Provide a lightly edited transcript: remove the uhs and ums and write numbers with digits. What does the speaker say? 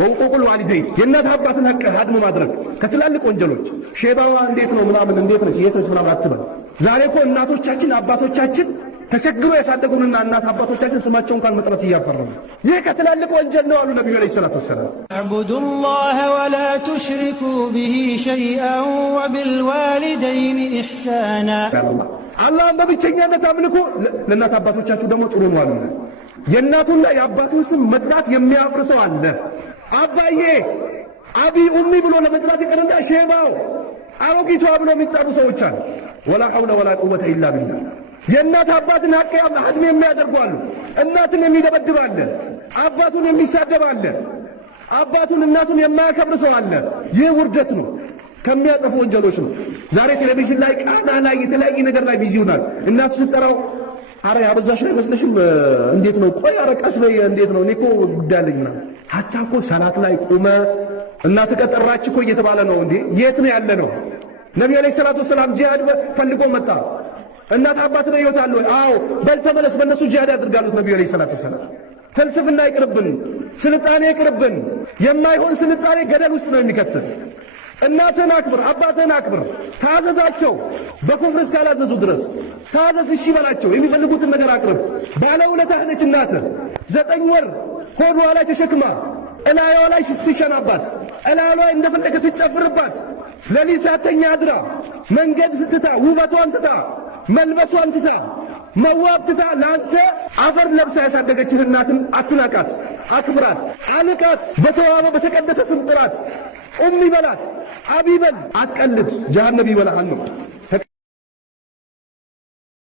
ወውቁል ዋሊደይን የእናት አባትን ሐቅ ሀድም ማድረግ ከትላልቅ ወንጀሎች። ሼባዋ እንዴት ነው ምናምን እንዴት ነች የት ነች ምናምን አትበል። ዛሬ እኮ እናቶቻችን አባቶቻችን ተቸግሮ ያሳደጉንና እናት አባቶቻችን ስማቸው እንኳን መጥራት እያፈረሙ ይህ ከትላልቅ ወንጀል ነው አሉ ነብዩ አለይሂ ሰላቱ ወሰላም። አዕቡዱላህ ወላ ቱሽሪኩ ቢሂ ሸይአን ወቢልዋሊደይን ኢሕሳና። አላህን በብቸኛነት አምልኩ፣ ለእናት አባቶቻችሁ ደግሞ ጥሩ ነው አሉ። የእናቱና የአባቱን ስም መጥራት የሚያፍር ሰው አለ። አባዬ አቢ ኡሚ ብሎ ለመጥራት ይቀርና ሼባው አሮጊቷ ብሎ የሚጠሩ ሰዎች አሉ። ወላ ሐውለ ወላ ቁወተ ኢላ ቢላህ። የእናት አባትን ሐቅ ሀድም የሚያደርጉ አሉ። እናትን የሚደበድብ አለ። አባቱን የሚሳደብ አለ። አባቱን እናቱን የማያከብር ሰው አለ። ይህ ውርደት ነው፣ ከሚያጠፉ ወንጀሎች ነው። ዛሬ ቴሌቪዥን ላይ ቃና ላይ የተለያየ ነገር ላይ ቢዚ ይሆናል። እናቱ ስትጠራው አረ ያበዛሽ አይመስልሽም? እንዴት ነው? ቆይ አረ ቀስ በይ እንዴት ነው? እኔ እኮ ጉዳለኝ ምናምን። ሀታ እኮ ሰላት ላይ ቁመ እናት ቀጠራች እኮ እየተባለ ነው እንዴ! የት ነው ያለ ነው? ነብዩ አለይሂ ሰላቱ ወሰላም ጂሃድ ፈልጎ መጣ። እናት አባት ነው ይወታሉ። አዎ በል ተመለስ፣ በእነሱ ጂሃድ ያድርጋሉት ነብዩ አለይሂ ሰላቱ ወሰላም። ፍልስፍና ይቅርብን፣ ስልጣኔ ይቅርብን። የማይሆን ስልጣኔ ገደል ውስጥ ነው የሚከተል። እናትህን አክብር፣ አባትህን አክብር፣ ታዘዛቸው። በኩፍር እስካላዘዙ ድረስ ታዘዝ፣ እሺ በላቸው። የሚፈልጉትን ነገር አቅርብ። ባለውለታህ ነች እናትህ። 9 ወር ሆዷ ላይ ተሸክማ እላዩዋ ላይ ሲሸናባት እላዩ ላይ እንደፈለገ ሲጨፍርባት ሌሊት ሳተኛ አድራ መንገድ ስትታ ውበቷን ትታ መልበሷን ትታ መዋብ ትታ ለአንተ አፈር ለብሳ ያሳደገችህ እናትን አትናቃት፣ አክብራት፣ አንቃት። በተዋበ በተቀደሰ ስም ጥራት። ኡም ይበላት፣ አቢ በል፣ አትቀልድ። ጀሃነም ይበላሃል ነው።